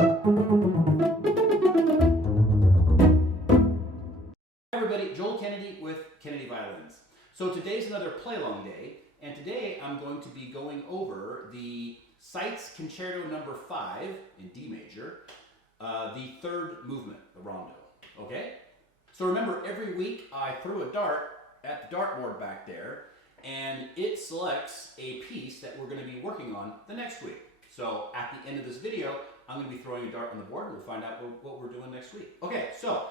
Everybody, Joel Kennedy with Kennedy Violins. So today's another play-along day, and today I'm going to be going over the Seitz Concerto number 5 in D major, the third movement, the rondo, okay? So remember, every week I throw a dart at the dartboard back there, and it selects a piece that we're going to be working on the next week. So at the end of this video, I'm going to be throwing a dart on the board, and we'll find out what we're doing next week. Okay, so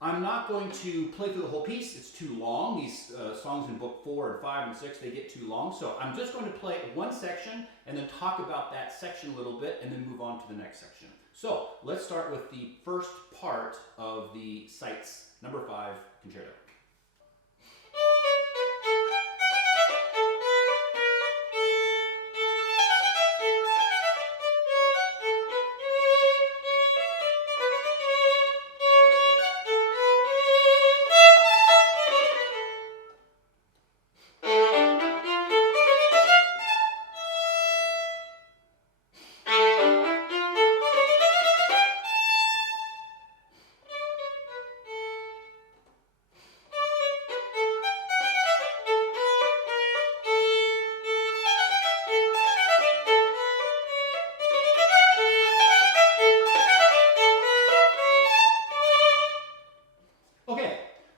I'm not going to play through the whole piece. It's too long. These songs in book 4 and 5 and 6, they get too long. So I'm just going to play one section and then talk about that section a little bit and then move on to the next section. So let's start with the first part of the Seitz number 5 concerto.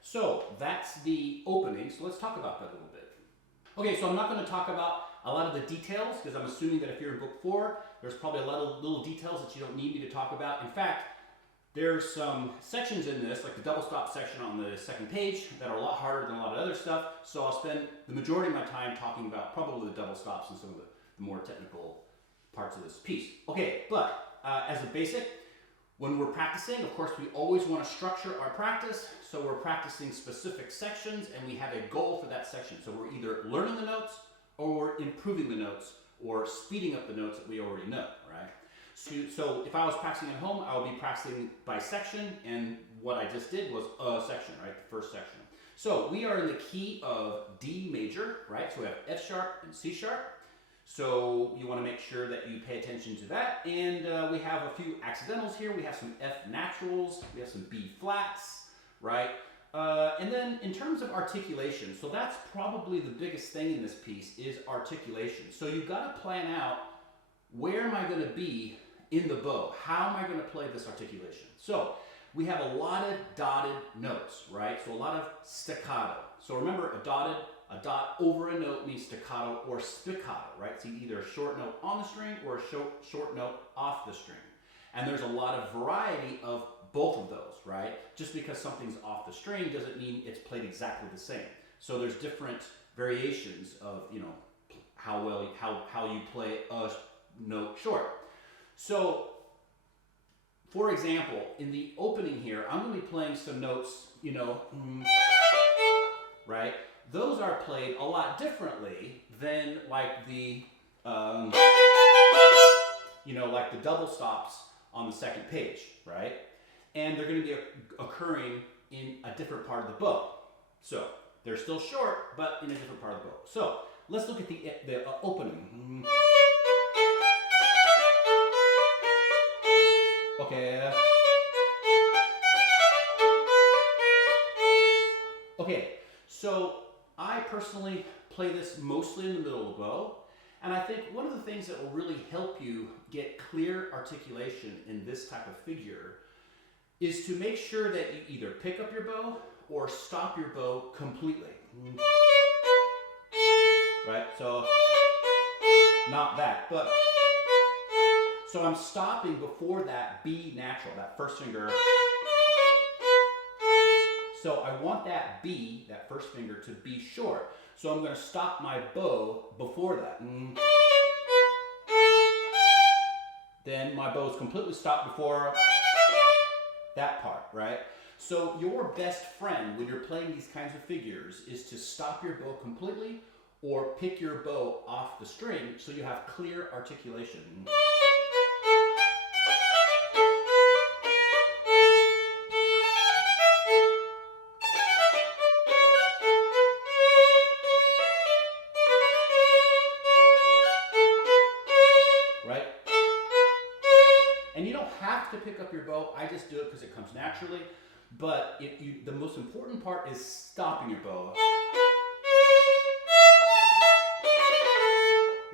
So that's the opening, so let's talk about that a little bit. Okay, so I'm not going to talk about a lot of the details, because I'm assuming that if you're in book 4, there's probably a lot of little details that you don't need me to talk about. In fact, there's some sections in this, like the double stop section on the second page, that are a lot harder than a lot of other stuff, so I'll spend the majority of my time talking about probably the double stops and some of the more technical parts of this piece. Okay, but as a basic, when we're practicing, of course, we always want to structure our practice, so we're practicing specific sections and we have a goal for that section. So we're either learning the notes or we're improving the notes or speeding up the notes that we already know, right? So if I was practicing at home, I would be practicing by section, and what I just did was a section, right? The first section. So we are in the key of D major, right? So we have F sharp and C sharp. So you want to make sure that you pay attention to that. And we have a few accidentals here. We have some F naturals. We have some B flats, right? And then in terms of articulation, so that's probably the biggest thing in this piece is articulation. So you've got to plan out, where am I going to be in the bow? How am I going to play this articulation? So we have a lot of dotted notes, right? So a lot of staccato. So remember, a dot over a note means staccato or spiccato, right? It's either a short note on the string or a short note off the string. And there's a lot of variety of both of those, right? Just because something's off the string doesn't mean it's played exactly the same. So there's different variations of, you know, how you play a note short. So, for example, in the opening here, I'm going to be playing some notes, you know, right? Those are played a lot differently than like the, you know, like the double stops on the second page, right? And they're going to be occurring in a different part of the bow. So they're still short, but in a different part of the bow. So let's look at the opening. Okay. Okay, so I personally play this mostly in the middle of the bow, and I think one of the things that will really help you get clear articulation in this type of figure is to make sure that you either pick up your bow or stop your bow completely. Right, so not that, but so I'm stopping before that B natural, that first finger. So I want that B, that first finger, to be short. So I'm going to stop my bow before that. Then my bow is completely stopped before that part, right? So your best friend when you're playing these kinds of figures is to stop your bow completely or pick your bow off the string so you have clear articulation. And you don't have to pick up your bow. I just do it because it comes naturally. But the most important part is stopping your bow.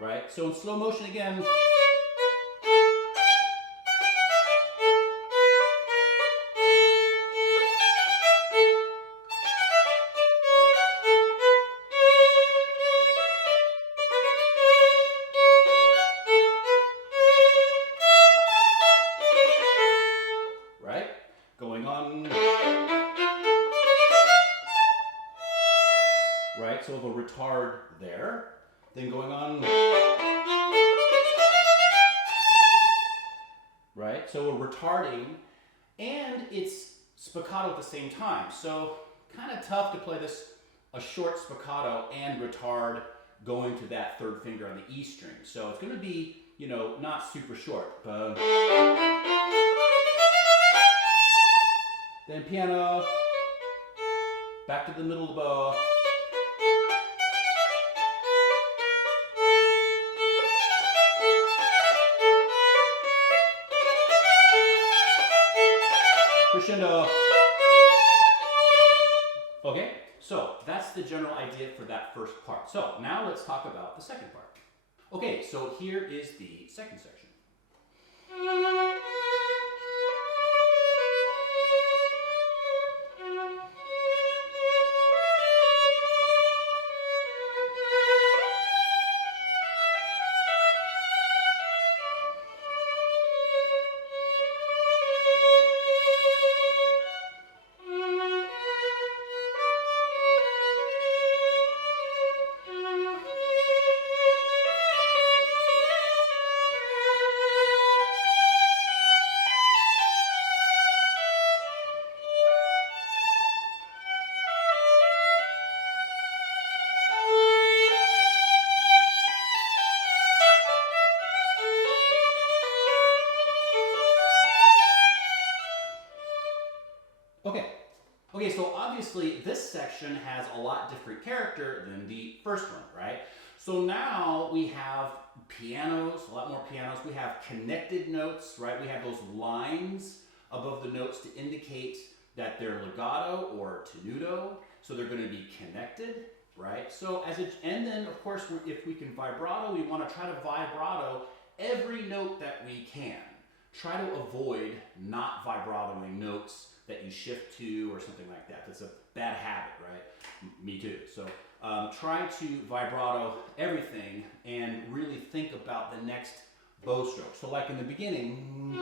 Right? So in slow motion again. Right? Going on. Right? So a retard there. Then going on. Right? So we're retarding, and it's spiccato at the same time. So kind of tough to play a short spiccato and retard going to that third finger on the E string. So it's going to be, not super short. Then piano, back to the middle of the bow. Crescendo. Okay, so that's the general idea for that first part. So now let's talk about the second part. Okay, so here is the second section. Okay, so obviously this section has a lot different character than the first one, right? So now we have pianos, a lot more pianos. We have connected notes, right? We have those lines above the notes to indicate that they're legato or tenuto. So they're going to be connected, right? So and then of course, if we can vibrato, we want to try to vibrato every note that we can. Try to avoid not vibratoing notes that you shift to or something like that. That's a bad habit, right? Me too. So try to vibrato everything and really think about the next bow stroke. So like in the beginning,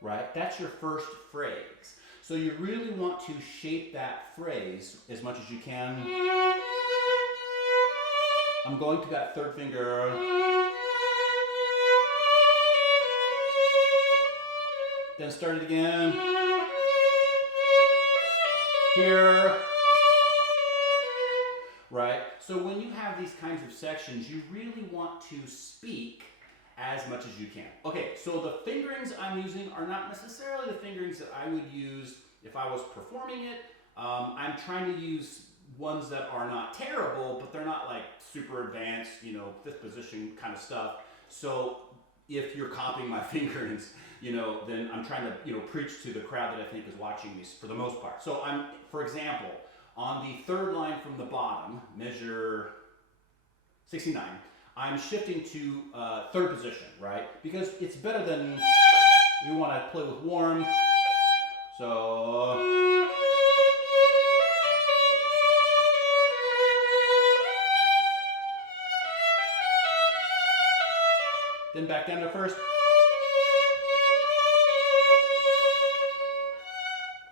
right? That's your first phrase. So you really want to shape that phrase as much as you can. I'm going to that third finger. Then start it again. Here. Right? So when you have these kinds of sections, you really want to speak as much as you can. Okay, so the fingerings I'm using are not necessarily the fingerings that I would use if I was performing it. I'm trying to use ones that are not terrible, but they're not like super advanced, fifth position kind of stuff. So if you're copying my fingerings, then I'm trying to, preach to the crowd that I think is watching these for the most part. So for example, on the third line from the bottom, measure 69, I'm shifting to third position, right? Because it's better than, we want to play with warm. So, then back down to first.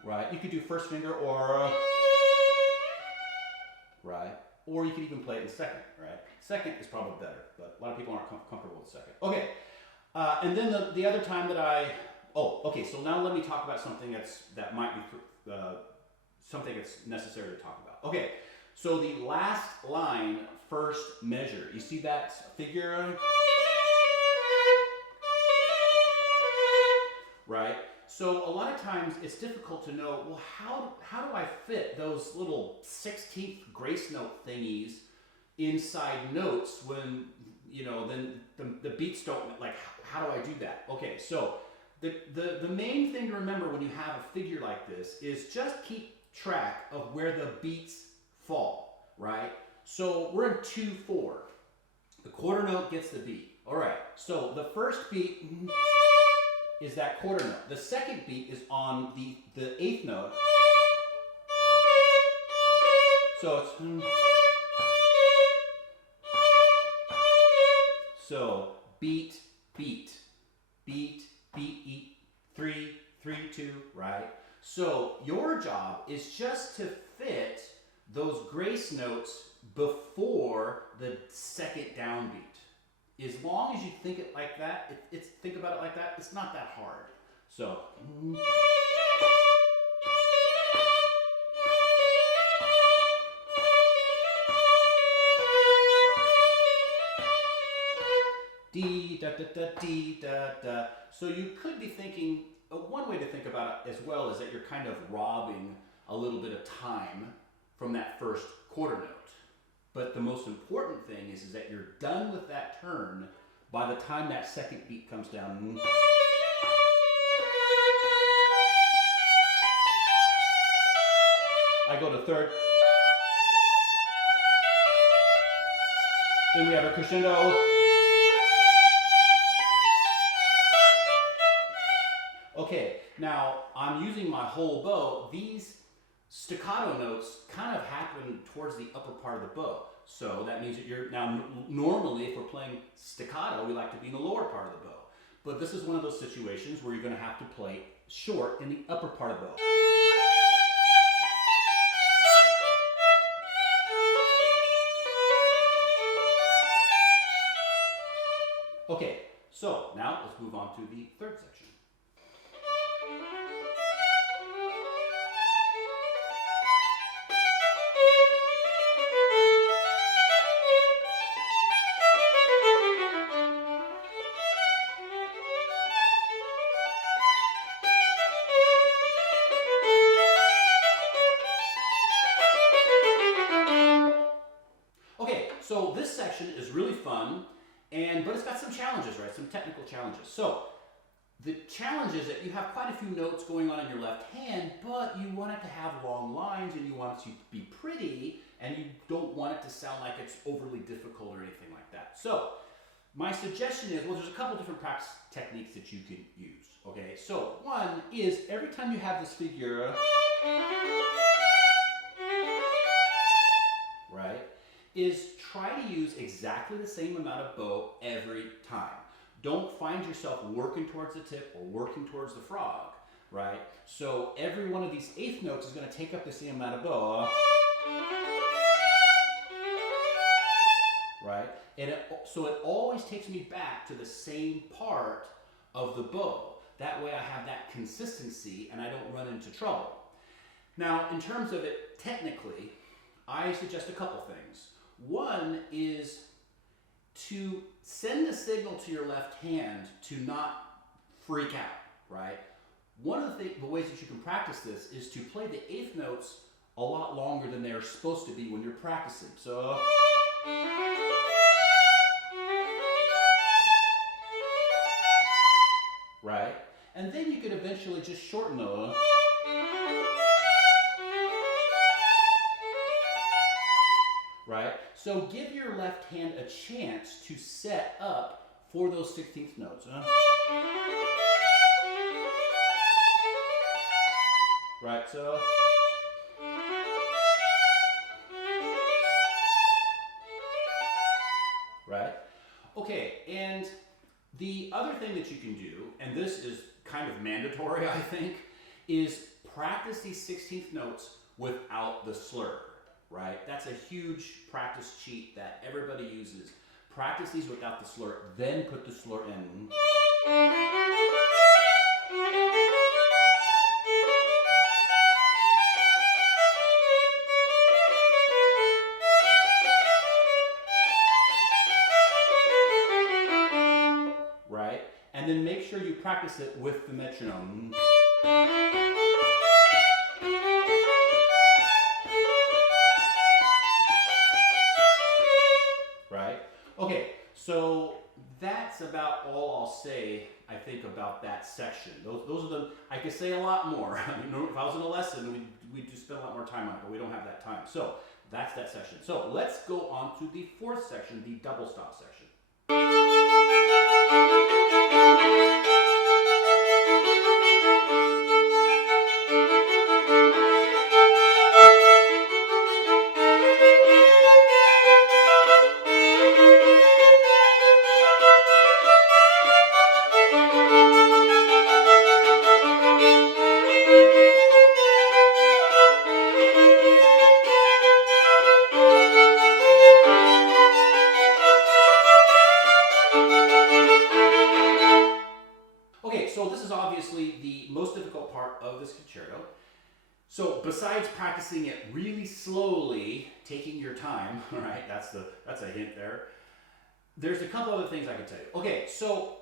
Right, you could do first finger or, right, or you could even play it in second, right? Second is probably better, but a lot of people aren't comfortable with second. Okay, and then the other time that okay, so now let me talk about something that might be something that's necessary to talk about. Okay, so the last line, first measure, you see that figure? Right? So a lot of times it's difficult to know, well, how do I fit those little 16th grace note thingies inside notes when then the beats don't, like, how do I do that? Okay, so the main thing to remember when you have a figure like this is just keep track of where the beats fall, right? So we're in 2/4. The quarter note gets the beat. All right, so the first beat is that quarter note. The second beat is on the eighth note. So it's so beat, beat, beat, beat, beat, 3, 3, 2, right? So your job is just to fit those grace notes before the second downbeat. As long as you think it like that, think about it like that, it's not that hard. So. D, da, da, da, D, da, da. So you could be thinking, one way to think about it as well is that you're kind of robbing a little bit of time from that first quarter note. But the most important thing is that you're done with that turn by the time that second beat comes down. I go to third. Then we have a crescendo. Okay, now I'm using my whole bow. These staccato notes kind of happen towards the upper part of the bow. So that means that you're, now normally if we're playing staccato, we like to be in the lower part of the bow. But this is one of those situations where you're going to have to play short in the upper part of the bow. Okay, so now let's move on to the third section. So this section is really fun, but it's got some challenges, right? Some technical challenges. So the challenge is that you have quite a few notes going on in your left hand, but you want it to have long lines and you want it to be pretty, and you don't want it to sound like it's overly difficult or anything like that. So my suggestion is, well, there's a couple different practice techniques that you can use, okay? So one is every time you have this figure, right, is try to use exactly the same amount of bow every time. Don't find yourself working towards the tip or working towards the frog, right? So every one of these eighth notes is going to take up the same amount of bow, right? And so it always takes me back to the same part of the bow. That way I have that consistency and I don't run into trouble. Now, in terms of it technically, I suggest a couple things. One is to send a signal to your left hand to not freak out, right? One of the ways that you can practice this is to play the eighth notes a lot longer than they're supposed to be when you're practicing. So, right? And then you could eventually just shorten the, right? So give your left hand a chance to set up for those 16th notes. Right, so. Right? Okay, and the other thing that you can do, and this is kind of mandatory, I think, is practice these 16th notes without the slur. Right? That's a huge practice cheat that everybody uses. Practice these without the slur, then put the slur in. Right? And then make sure you practice it with the metronome. Okay, so that's about all I'll say, I think, about that section. Those are the, I could say a lot more. You know, if I was in a lesson, we'd just spend a lot more time on it, but we don't have that time. So that's that section. So let's go on to the fourth section, the double stop section. So this is obviously the most difficult part of this concerto. So besides practicing it really slowly, taking your time, all right, that's a hint there. There's a couple other things I can tell you. Okay, so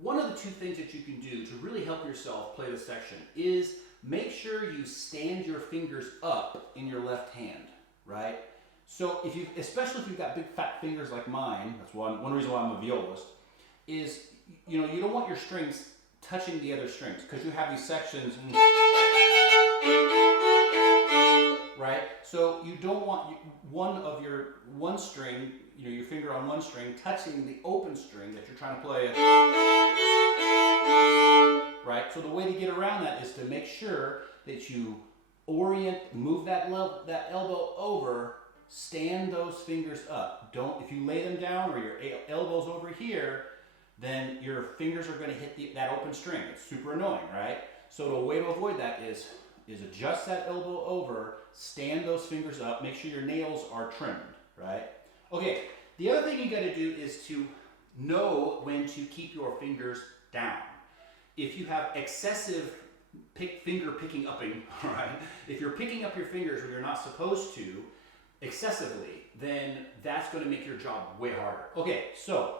one of the two things that you can do to really help yourself play this section is make sure you stand your fingers up in your left hand, right? So especially if you've got big fat fingers like mine, that's one reason why I'm a violist, is you don't want your strings touching the other strings, because you have these sections, right? So you don't want one string, your finger on one string touching the open string that you're trying to play, right? So the way to get around that is to make sure that you move that elbow over, stand those fingers up. If you lay them down or your elbow's over here, then your fingers are going to hit that open string. It's super annoying, right? So the way to avoid that is adjust that elbow over, stand those fingers up, make sure your nails are trimmed, right? Okay, the other thing you got to do is to know when to keep your fingers down. If you have excessive finger picking upping, all right? If you're picking up your fingers when you're not supposed to excessively, then that's going to make your job way harder. Okay, so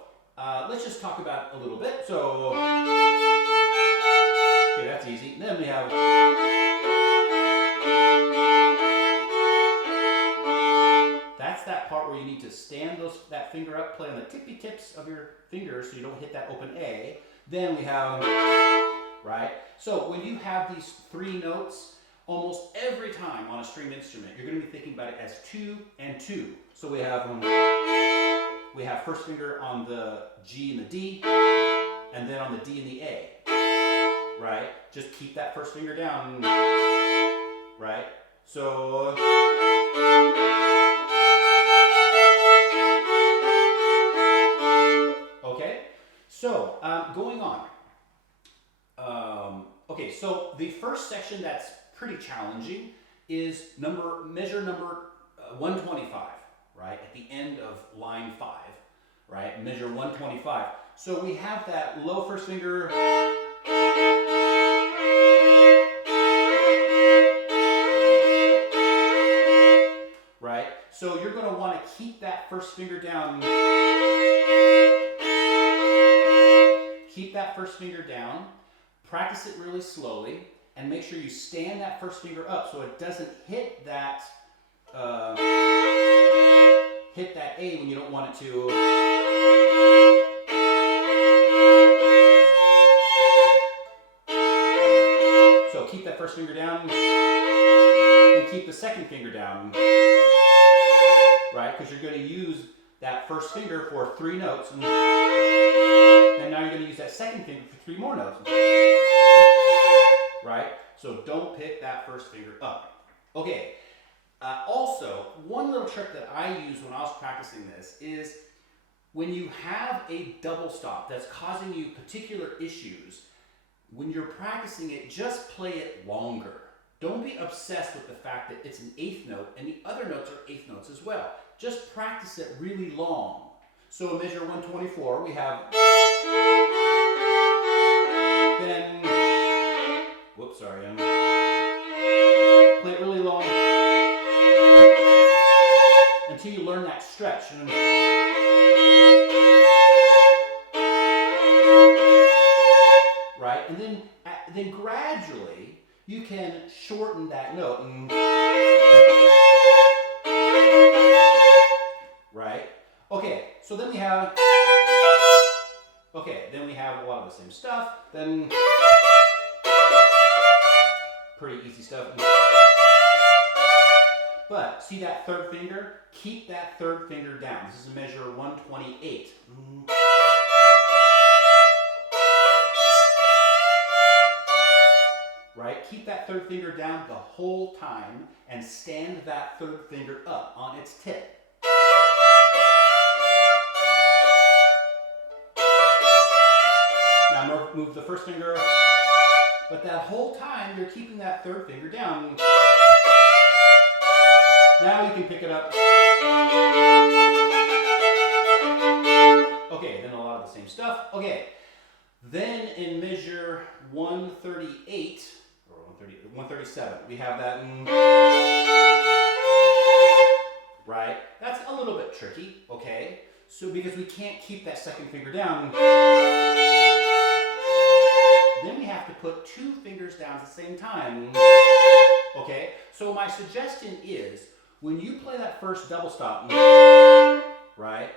let's just talk about it a little bit. So, okay, that's easy. Then we have, that's that part where you need to stand that finger up, play on the tippy tips of your fingers so you don't hit that open A. Then we have, right? So when you have these three notes, almost every time on a stringed instrument, you're going to be thinking about it as 2 and 2. So we have first finger on the G and the D, and then on the D and the A, right? Just keep that first finger down, right? So, okay, so going on. Okay, so the first section that's pretty challenging is measure number 125. Right, at the end of line 5, right? Measure 125. So we have that low first finger, right? So you're going to want to keep that first finger down. Keep that first finger down. Practice it really slowly, and make sure you stand that first finger up so it doesn't hit that A when you don't want it to. So keep that first finger down and keep the second finger down, right? Because you're going to use that first finger for 3 notes, and now you're going to use that second finger for 3 more notes, right? So don't pick that first finger up. Okay. Also, one little trick that I used when I was practicing this is when you have a double stop that's causing you particular issues, when you're practicing it, just play it longer. Don't be obsessed with the fact that it's an 8th note and the other notes are 8th notes as well. Just practice it really long. So in measure 124, we have, then, whoops, sorry, play it really long until you learn that stretch. Right? And then gradually you can shorten that note. Right? Okay, so then we have Okay, then we have a lot of the same stuff. Then pretty easy stuff. But see that third finger? Keep that third finger down. This is a measure 128. Right? Keep that third finger down the whole time and stand that third finger up on its tip. Now move the first finger, but that whole time you're keeping that third finger down. Now you can pick it up. Okay, then a lot of the same stuff. Okay, then in measure 138, or 137, we have that. Right? That's a little bit tricky, okay? So because we can't keep that second finger down, then we have to put two fingers down at the same time. Okay? So my suggestion is, when you play that first double stop, right,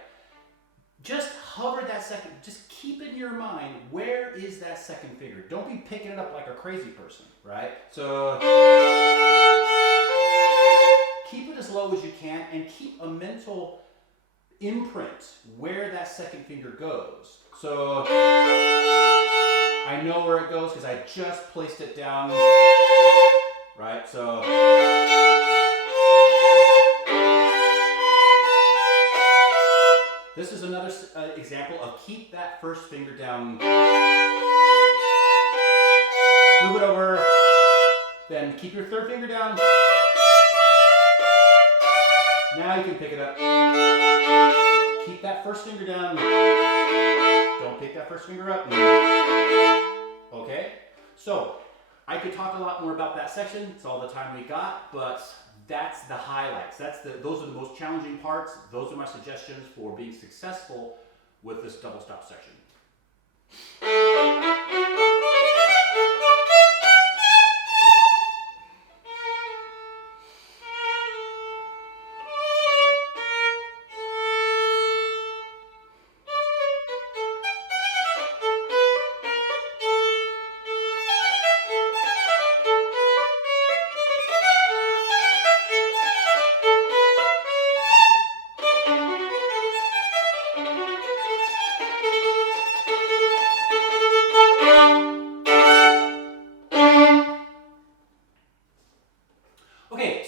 just hover that second, just keep in your mind, where is that second finger? Don't be picking it up like a crazy person, right? So keep it as low as you can and keep a mental imprint where that second finger goes. So I know where it goes because I just placed it down, right? So this is another example of keep that first finger down. Move it over. Then keep your third finger down. Now you can pick it up. Keep that first finger down. Don't pick that first finger up. Okay? So, I could talk a lot more about that section. It's all the time we got, but that's the highlights. Those are the most challenging parts. Those are my suggestions for being successful with this double stop section.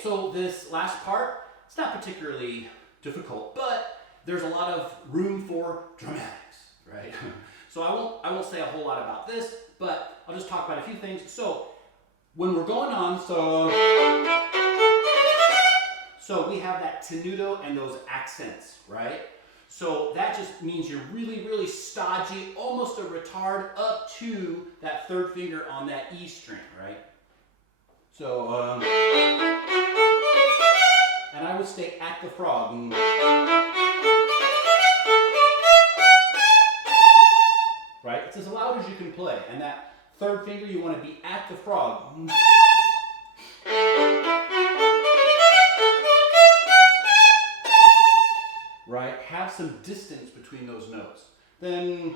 So this last part, it's not particularly difficult, but there's a lot of room for dramatics, right? So I won't say a whole lot about this, but I'll just talk about a few things. So when we're going on, so we have that tenuto and those accents, right? So that just means you're really, really stodgy, almost a retard up to that third finger on that E string, right? So, and I would stay at the frog. Right? It's as loud as you can play. And that third finger, you want to be at the frog. Right? Have some distance between those notes. Then,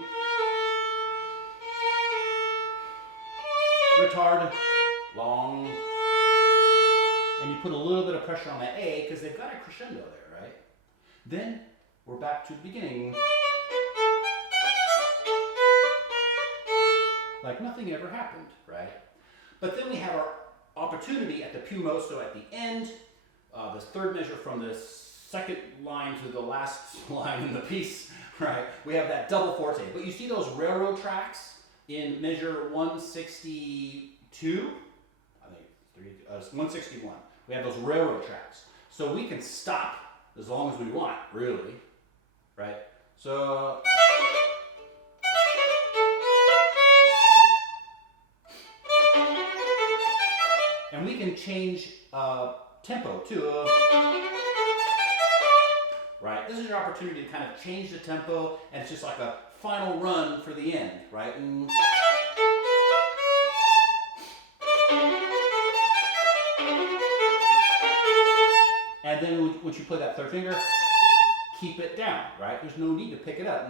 retard, long. And you put a little bit of pressure on that A because they've got a crescendo there, right? Then we're back to the beginning. Like nothing ever happened, right? But then we have our opportunity at the più mosso at the end, the third measure from the second line to the last line in the piece, right? We have that double forte. But you see those railroad tracks in measure 162? I think 161. We have those railroad tracks. So we can stop as long as we want, really, right? So, and we can change tempo too. Right? This is your opportunity to kind of change the tempo, and it's just like a final run for the end, right? And then once you play that third finger, keep it down, right? There's no need to pick it up.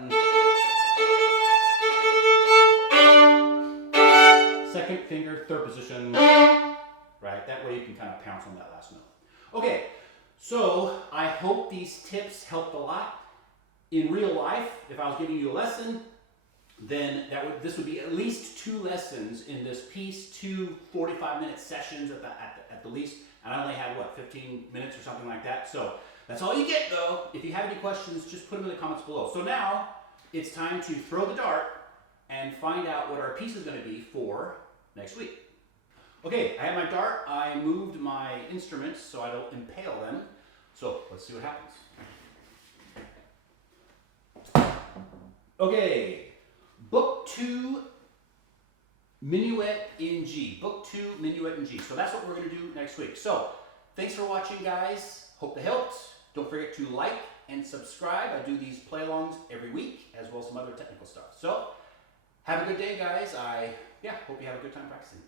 second finger, third position, right? That way you can kind of pounce on that last note. Okay, so I hope these tips helped a lot. In real life, if I was giving you a lesson, then this would be at least 2 lessons in this piece, 2 45-minute sessions at the least, and I only had, what, 15 minutes or something like that. So that's all you get, though. If you have any questions, just put them in the comments below. So now it's time to throw the dart and find out what our piece is going to be for next week. Okay, I have my dart. I moved my instruments so I don't impale them. So let's see what happens. Okay, Book 2, Minuet in G. Book 2, Minuet in G. So that's what we're going to do next week. So thanks for watching, guys. Hope it helped. Don't forget to like and subscribe. I do these play-alongs every week, as well as some other technical stuff. So have a good day, guys. I hope you have a good time practicing.